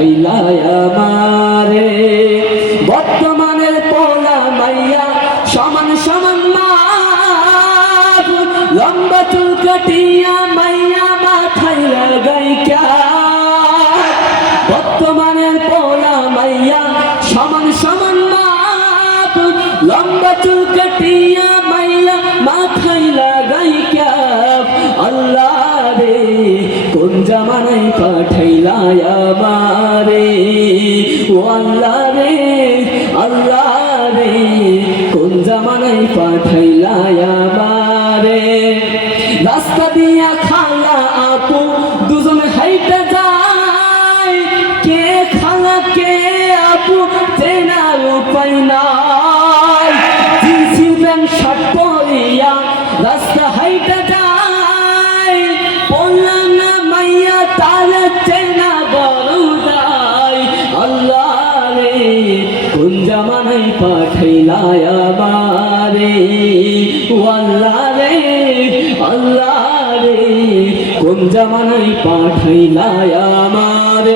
পাঠাইলাই আমারে বর্তমানের পোলা মাইয়া সমান সমান মাপ লম্বা চুল কাটিয়া মাইয়া মাথায় লাগাই ক্যাপ বর্তমানের পোলা মাইয়া সমান সমান মাপ লম্বা চুল কাটিয়া মাইয়া মাথায় লাগাই ক্যাপ আল্লাহ রে কোন জামানায় পাঠাইলাই আমারে ও আল্লাহ রে কোন জামানায় পাঠাইলাই আমারে রাস্তা দিয়া খালা আপু দুজন হাইটা যায় কে খালা কে আপু চেনার উপায় নাই জিন্সি প্যান্ট শার্ট পরিয়া রাস্তা হাইটা যায় বললাম না মাইয়া তারা চেনা বড় যায় আল্লাহ রে কোন জামানায় পাঠাইলাই আমারে ও আল্লাহ রে কোন জামানায় পাঠাইলাই আমারে।